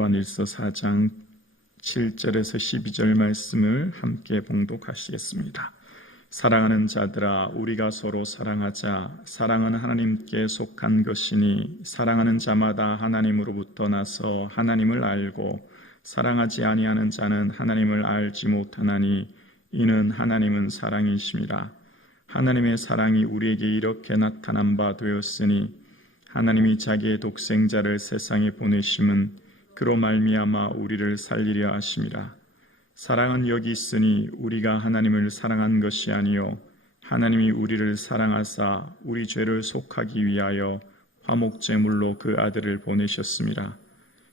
요한일서 4장 7절에서 12절 말씀을 함께 봉독하시겠습니다. 사랑하는 자들아, 우리가 서로 사랑하자. 사랑은 하나님께 속한 것이니 사랑하는 자마다 하나님으로부터 나서 하나님을 알고 사랑하지 아니하는 자는 하나님을 알지 못하나니 이는 하나님은 사랑이심이라. 하나님의 사랑이 우리에게 이렇게 나타난 바 되었으니 하나님이 자기의 독생자를 세상에 보내심은 그로 말미암아 우리를 살리려 하심이라. 사랑은 여기 있으니 우리가 하나님을 사랑한 것이 아니요 하나님이 우리를 사랑하사 우리 죄를 속하기 위하여 화목제물로 그 아들을 보내셨습니다.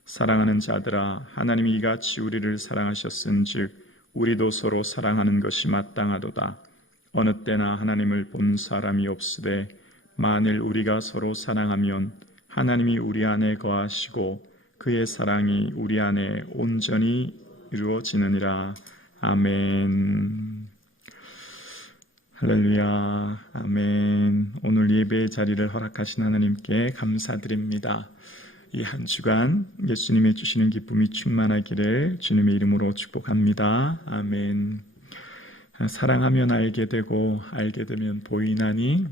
사랑하는 자들아, 하나님이 이같이 우리를 사랑하셨은즉 우리도 서로 사랑하는 것이 마땅하도다. 어느 때나 하나님을 본 사람이 없으되 만일 우리가 서로 사랑하면 하나님이 우리 안에 거하시고 그의 사랑이 우리 안에 온전히 이루어지느니라. 아멘. 할렐루야. 아멘. 오늘 예배의 자리를 허락하신 하나님께 감사드립니다. 이 한 주간 예수님의 주시는 기쁨이 충만하기를 주님의 이름으로 축복합니다. 아멘. 사랑하면 알게 되고 알게 되면 보이나니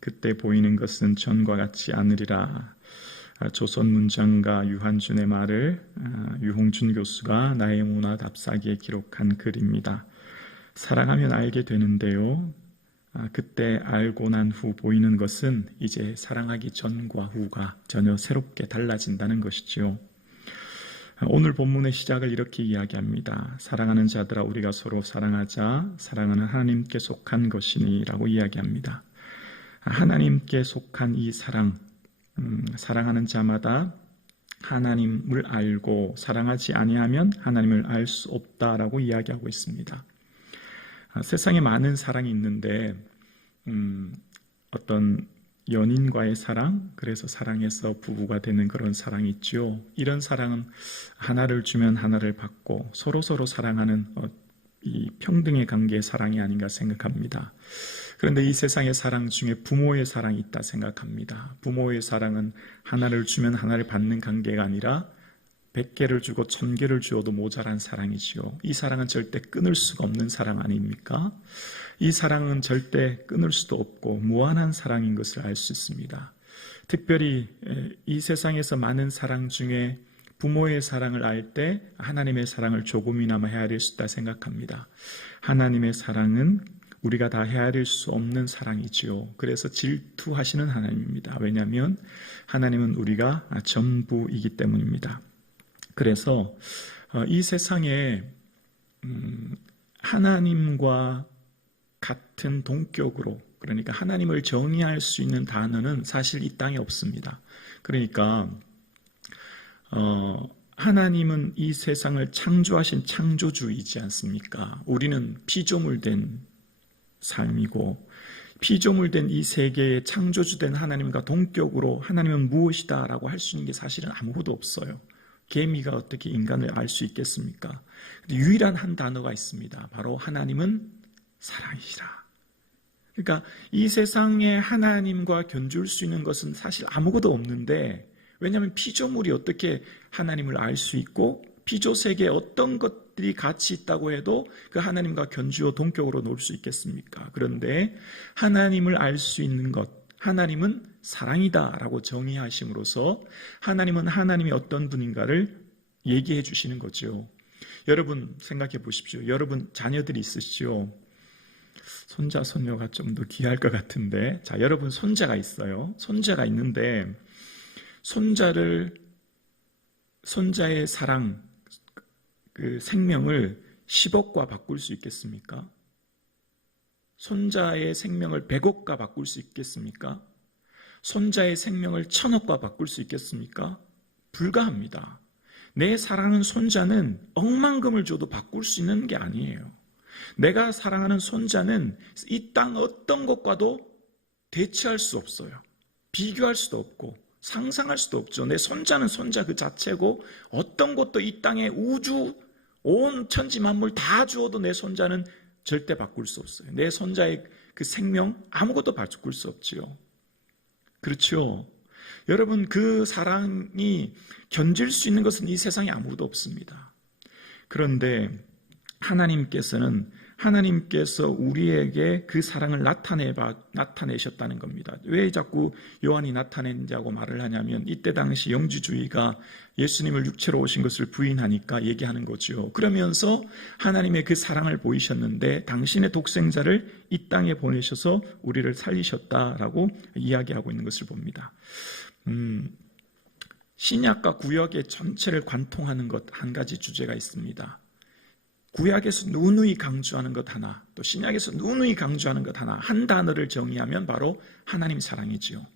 그때 보이는 것은 전과 같지 않으리라. 조선문장가 유한준의 말을 유홍준 교수가 나의 문화 답사기에 기록한 글입니다. 사랑하면 알게 되는데요, 그때 알고 난 후 보이는 것은 이제 사랑하기 전과 후가 전혀 새롭게 달라진다는 것이지요. 오늘 본문의 시작을 이렇게 이야기합니다. 사랑하는 자들아, 우리가 서로 사랑하자. 사랑은 하나님께 속한 것이니 라고 이야기합니다. 하나님께 속한 이 사랑, 사랑하는 자마다 하나님을 알고 사랑하지 아니하면 하나님을 알 수 없다라고 이야기하고 있습니다. 세상에 많은 사랑이 있는데 어떤 연인과의 사랑, 그래서 사랑해서 부부가 되는 그런 사랑이 있죠. 이런 사랑은 하나를 주면 하나를 받고 서로 사랑하는 이 평등의 관계의 사랑이 아닌가 생각합니다. 그런데 이 세상의 사랑 중에 부모의 사랑이 있다 생각합니다. 부모의 사랑은 하나를 주면 하나를 받는 관계가 아니라 100개를 주고 1000개를 주어도 모자란 사랑이지요. 이 사랑은 절대 끊을 수가 없는 사랑 아닙니까? 이 사랑은 절대 끊을 수도 없고 무한한 사랑인 것을 알 수 있습니다. 특별히 이 세상에서 많은 사랑 중에 부모의 사랑을 알 때 하나님의 사랑을 조금이나마 헤아릴 수 있다 생각합니다. 하나님의 사랑은 우리가 다 헤아릴 수 없는 사랑이지요. 그래서 질투하시는 하나님입니다. 왜냐하면 하나님은 우리가 전부이기 때문입니다. 그래서 이 세상에 하나님과 같은 동격으로, 그러니까 하나님을 정의할 수 있는 단어는 사실 이 땅에 없습니다. 그러니까 하나님은 이 세상을 창조하신 창조주이지 않습니까? 우리는 피조물된 삶이고 피조물된 이 세계의 창조주된 하나님과 동격으로 하나님은 무엇이다 라고 할 수 있는 게 사실은 아무것도 없어요. 개미가 어떻게 인간을 알 수 있겠습니까? 근데 유일한 한 단어가 있습니다. 바로 하나님은 사랑이시라. 그러니까 이 세상에 하나님과 견줄 수 있는 것은 사실 아무것도 없는데, 왜냐하면 피조물이 어떻게 하나님을 알 수 있고 피조 세계에 어떤 것들이 같이 있다고 해도 그 하나님과 견주어 동격으로 놓을 수 있겠습니까? 그런데 하나님을 알 수 있는 것, 하나님은 사랑이다라고 정의하심으로써 하나님은 하나님이 어떤 분인가를 얘기해 주시는 거죠. 여러분 생각해 보십시오. 여러분 자녀들이 있으시죠? 손자, 손녀가 좀 더 귀할 것 같은데, 자, 여러분 손자가 있어요. 손자가 있는데 손자의 사랑, 그 생명을 10억과 바꿀 수 있겠습니까? 손자의 생명을 100억과 바꿀 수 있겠습니까? 손자의 생명을 1000억과 바꿀 수 있겠습니까? 불가합니다. 내 사랑하는 손자는 억만금을 줘도 바꿀 수 있는 게 아니에요. 내가 사랑하는 손자는 이 땅 어떤 것과도 대체할 수 없어요. 비교할 수도 없고 상상할 수도 없죠. 내 손자는 손자 그 자체고 어떤 것도 이 땅의 우주 온 천지 만물 다 주어도 내 손자는 절대 바꿀 수 없어요. 내 손자의 그 생명 아무것도 바꿀 수 없지요. 그렇죠. 여러분, 그 사랑이 견딜 수 있는 것은 이 세상에 아무도 없습니다. 그런데 하나님께서 우리에게 그 사랑을 나타내셨다는 겁니다. 왜 자꾸 요한이 나타낸다고 말을 하냐면, 이때 당시 영주주의가 예수님을 육체로 오신 것을 부인하니까 얘기하는 거죠. 그러면서 하나님의 그 사랑을 보이셨는데 당신의 독생자를 이 땅에 보내셔서 우리를 살리셨다라고 이야기하고 있는 것을 봅니다. 신약과 구약의 전체를 관통하는 것 한 가지 주제가 있습니다. 구약에서 누누이 강조하는 것 하나, 또 신약에서 누누이 강조하는 것 하나, 한 단어를 정의하면 바로 하나님 사랑이지요.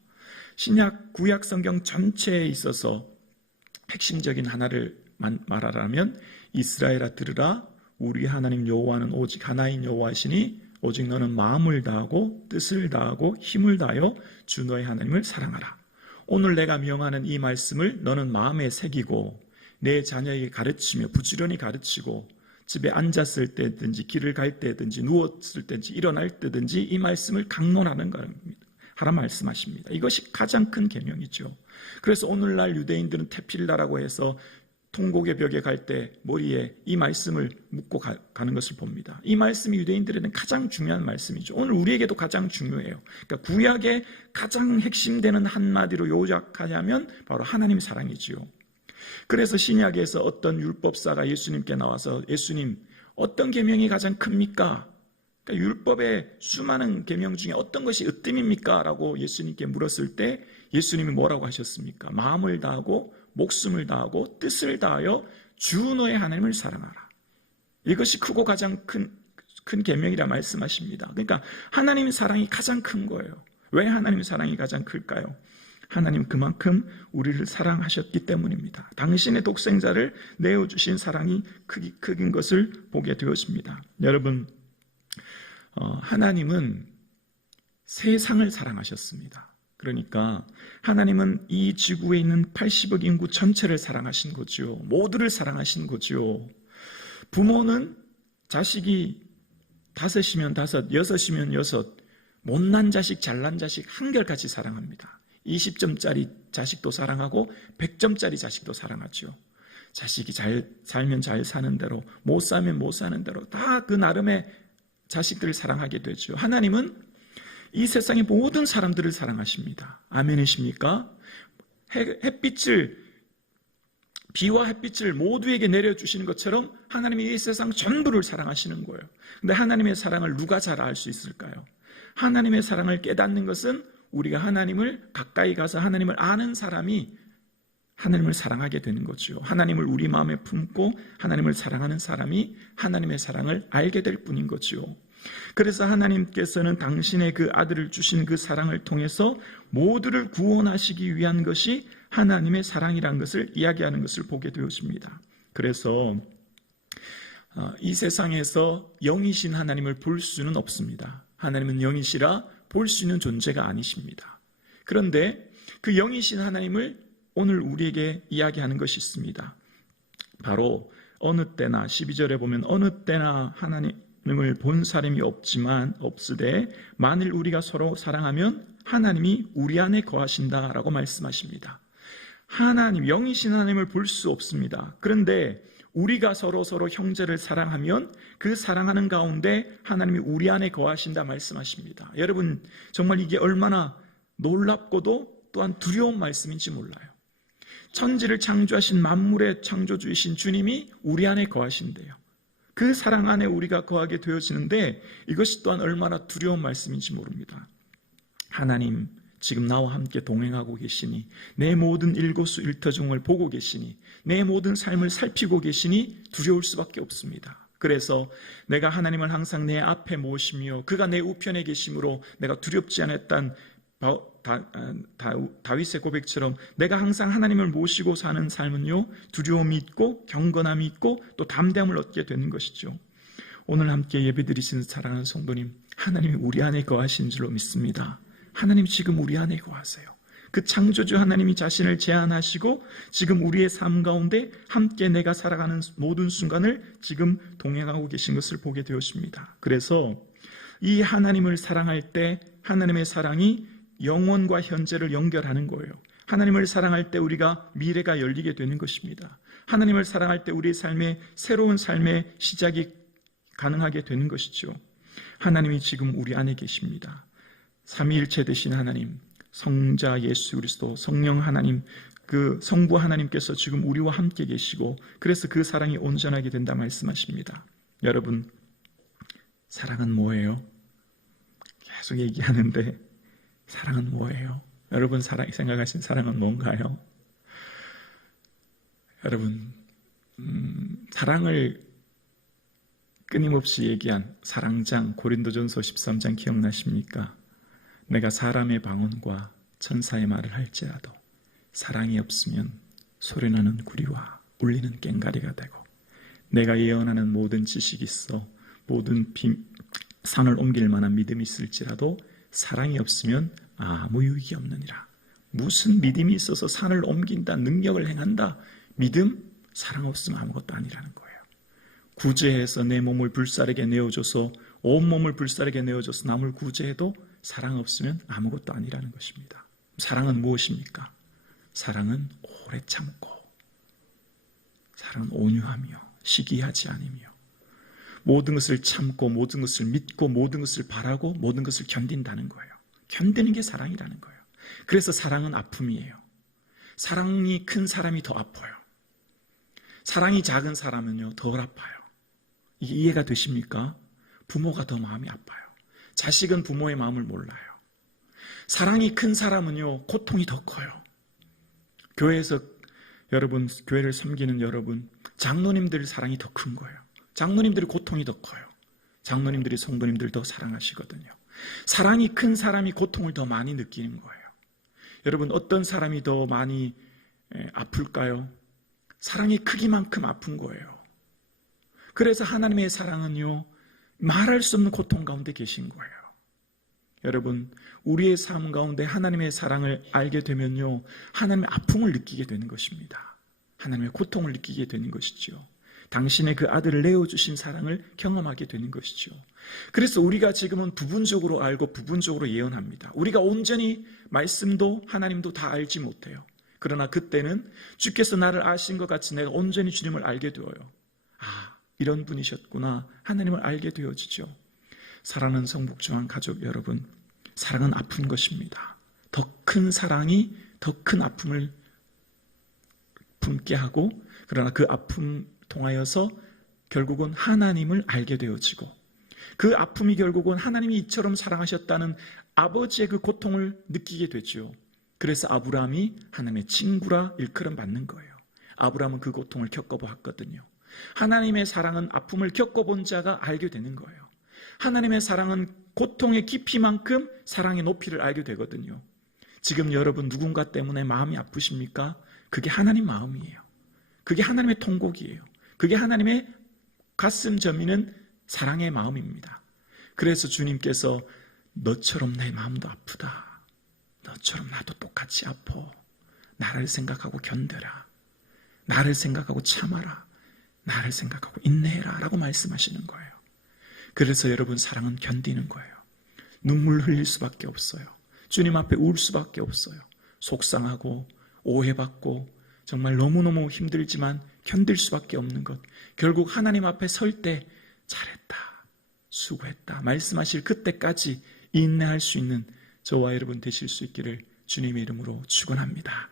구약 성경 전체에 있어서 핵심적인 하나를 말하라면, 이스라엘아 들으라, 우리 하나님 여호와는 오직 하나인 여호와시니 오직 너는 마음을 다하고 뜻을 다하고 힘을 다하여 주 너의 하나님을 사랑하라. 오늘 내가 명하는 이 말씀을 너는 마음에 새기고 내 자녀에게 가르치며 부지런히 가르치고 집에 앉았을 때든지 길을 갈 때든지 누웠을 때든지 일어날 때든지 이 말씀을 강론하는 겁니다. 하라 말씀하십니다. 이것이 가장 큰 계명이죠. 그래서 오늘날 유대인들은 테필라라고 해서 통곡의 벽에 갈 때 머리에 이 말씀을 묻고 가는 것을 봅니다. 이 말씀이 유대인들에게는 가장 중요한 말씀이죠. 오늘 우리에게도 가장 중요해요. 그러니까 구약의 가장 핵심되는 한마디로 요약하자면 바로 하나님 사랑이지요. 그래서 신약에서 어떤 율법사가 예수님께 나와서, 예수님, 어떤 계명이 가장 큽니까? 그러니까 율법의 수많은 계명 중에 어떤 것이 으뜸입니까? 라고 예수님께 물었을 때 예수님이 뭐라고 하셨습니까? 마음을 다하고 목숨을 다하고 뜻을 다하여 주 너의 하나님을 사랑하라. 이것이 크고 가장 큰 계명이라 말씀하십니다. 그러니까 하나님의 사랑이 가장 큰 거예요. 왜 하나님의 사랑이 가장 클까요? 하나님 그만큼 우리를 사랑하셨기 때문입니다. 당신의 독생자를 내어주신 사랑이 크긴 것을 보게 되었습니다. 여러분, 하나님은 세상을 사랑하셨습니다. 그러니까 하나님은 이 지구에 있는 80억 인구 전체를 사랑하신 거죠. 모두를 사랑하신 거죠. 부모는 자식이 5이면 5, 6이면 6, 못난 자식, 잘난 자식 한결같이 사랑합니다. 20점짜리 자식도 사랑하고 100점짜리 자식도 사랑하죠. 자식이 잘 살면 잘 사는 대로, 못 살면 못 사는 대로 다 그 나름의 자식들을 사랑하게 되죠. 하나님은 이 세상의 모든 사람들을 사랑하십니다. 아멘이십니까? 비와 햇빛을 모두에게 내려주시는 것처럼 하나님이 이 세상 전부를 사랑하시는 거예요. 근데 하나님의 사랑을 누가 잘 알 수 있을까요? 하나님의 사랑을 깨닫는 것은 우리가 하나님을 가까이 가서 하나님을 아는 사람이 하나님을 사랑하게 되는 거죠. 하나님을 우리 마음에 품고 하나님을 사랑하는 사람이 하나님의 사랑을 알게 될 뿐인 거죠. 그래서 하나님께서는 당신의 그 아들을 주신 그 사랑을 통해서 모두를 구원하시기 위한 것이 하나님의 사랑이라는 것을 이야기하는 것을 보게 되었습니다. 그래서 이 세상에서 영이신 하나님을 볼 수는 없습니다. 하나님은 영이시라 볼 수 있는 존재가 아니십니다. 그런데 그 영이신 하나님을 오늘 우리에게 이야기하는 것이 있습니다. 바로 어느 때나 12절에 보면 어느 때나 하나님을 본 사람이 없으되 만일 우리가 서로 사랑하면 하나님이 우리 안에 거하신다라고 말씀하십니다. 하나님, 영이신 하나님을 볼 수 없습니다. 그런데 우리가 서로 형제를 사랑하면 그 사랑하는 가운데 하나님이 우리 안에 거하신다 말씀하십니다. 여러분, 정말 이게 얼마나 놀랍고도 또한 두려운 말씀인지 몰라요. 천지를 창조하신 만물의 창조주이신 주님이 우리 안에 거하신대요. 그 사랑 안에 우리가 거하게 되어지는데 이것이 또한 얼마나 두려운 말씀인지 모릅니다. 하나님, 지금 나와 함께 동행하고 계시니, 내 모든 일거수일투족을 보고 계시니, 내 모든 삶을 살피고 계시니 두려울 수밖에 없습니다. 그래서 내가 하나님을 항상 내 앞에 모시며 그가 내 우편에 계심으로 내가 두렵지 않았단 다윗의 고백처럼 내가 항상 하나님을 모시고 사는 삶은요, 두려움이 있고 경건함이 있고 또 담대함을 얻게 되는 것이죠. 오늘 함께 예배드리신 사랑하는 성도님, 하나님이 우리 안에 거하신 줄로 믿습니다. 하나님 지금 우리 안에 거하세요. 그 창조주 하나님이 자신을 제안하시고 지금 우리의 삶 가운데 함께 내가 살아가는 모든 순간을 지금 동행하고 계신 것을 보게 되었습니다. 그래서 이 하나님을 사랑할 때 하나님의 사랑이 영혼과 현재를 연결하는 거예요. 하나님을 사랑할 때 우리가 미래가 열리게 되는 것입니다. 하나님을 사랑할 때 우리의 삶에 새로운 삶의 시작이 가능하게 되는 것이죠. 하나님이 지금 우리 안에 계십니다. 삼위일체 되신 하나님, 성자 예수 그리스도, 성령 하나님, 그 성부 하나님께서 지금 우리와 함께 계시고, 그래서 그 사랑이 온전하게 된다 말씀하십니다. 여러분, 사랑은 뭐예요? 계속 얘기하는데 사랑은 뭐예요? 여러분 생각하신 사랑은 뭔가요? 여러분, 사랑을 끊임없이 얘기한 사랑장 고린도전서 13장 기억나십니까? 내가 사람의 방언과 천사의 말을 할지라도 사랑이 없으면 소리나는 구리와 울리는 꽹과리가 되고, 내가 예언하는 모든 지식이 있어 모든 산을 옮길 만한 믿음이 있을지라도 사랑이 없으면 아무 유익이 없느니라. 무슨 믿음이 있어서 산을 옮긴다, 능력을 행한다? 믿음, 사랑 없으면 아무것도 아니라는 거예요. 구제해서 내 몸을 불사르게 내어줘서, 온몸을 불사르게 내어줘서 남을 구제해도 사랑 없으면 아무것도 아니라는 것입니다. 사랑은 무엇입니까? 사랑은 오래 참고, 사랑은 온유하며 시기하지 않으며, 모든 것을 참고, 모든 것을 믿고, 모든 것을 바라고, 모든 것을 견딘다는 거예요. 견디는 게 사랑이라는 거예요. 그래서 사랑은 아픔이에요. 사랑이 큰 사람이 더 아파요. 사랑이 작은 사람은요, 덜 아파요. 이게 이해가 되십니까? 부모가 더 마음이 아파요. 자식은 부모의 마음을 몰라요. 사랑이 큰 사람은요, 고통이 더 커요. 교회에서 여러분, 교회를 섬기는 여러분, 장로님들 사랑이 더 큰 거예요. 장로님들의 고통이 더 커요. 장로님들이 성도님들 더 사랑하시거든요. 사랑이 큰 사람이 고통을 더 많이 느끼는 거예요. 여러분, 어떤 사람이 더 많이 아플까요? 사랑이 크기만큼 아픈 거예요. 그래서 하나님의 사랑은요, 말할 수 없는 고통 가운데 계신 거예요. 여러분, 우리의 삶 가운데 하나님의 사랑을 알게 되면요, 하나님의 아픔을 느끼게 되는 것입니다. 하나님의 고통을 느끼게 되는 것이죠. 당신의 그 아들을 내어주신 사랑을 경험하게 되는 것이죠. 그래서 우리가 지금은 부분적으로 알고 부분적으로 예언합니다. 우리가 온전히 말씀도 하나님도 다 알지 못해요. 그러나 그때는 주께서 나를 아신 것 같이 내가 온전히 주님을 알게 되어요. 아, 이런 분이셨구나, 하나님을 알게 되어지죠. 사랑하는 성북중앙 가족 여러분, 사랑은 아픈 것입니다. 더 큰 사랑이 더 큰 아픔을 품게 하고, 그러나 그 아픔 통하여서 결국은 하나님을 알게 되어지고, 그 아픔이 결국은 하나님이 이처럼 사랑하셨다는 아버지의 그 고통을 느끼게 되죠. 그래서 아브라함이 하나님의 친구라 일컬음 받는 거예요. 아브라함은 그 고통을 겪어보았거든요. 하나님의 사랑은 아픔을 겪어본 자가 알게 되는 거예요. 하나님의 사랑은 고통의 깊이만큼 사랑의 높이를 알게 되거든요. 지금 여러분 누군가 때문에 마음이 아프십니까? 그게 하나님 마음이에요. 그게 하나님의 통곡이에요. 그게 하나님의 가슴 저미는 사랑의 마음입니다. 그래서 주님께서 너처럼 내 마음도 아프다, 너처럼 나도 똑같이 아파, 나를 생각하고 견뎌라, 나를 생각하고 참아라, 나를 생각하고 인내해라 라고 말씀하시는 거예요. 그래서 여러분, 사랑은 견디는 거예요. 눈물 흘릴 수밖에 없어요. 주님 앞에 울 수밖에 없어요. 속상하고 오해받고 정말 너무너무 힘들지만 견딜 수밖에 없는 것, 결국 하나님 앞에 설 때 잘했다, 수고했다 말씀하실 그때까지 인내할 수 있는 저와 여러분 되실 수 있기를 주님의 이름으로 축원합니다.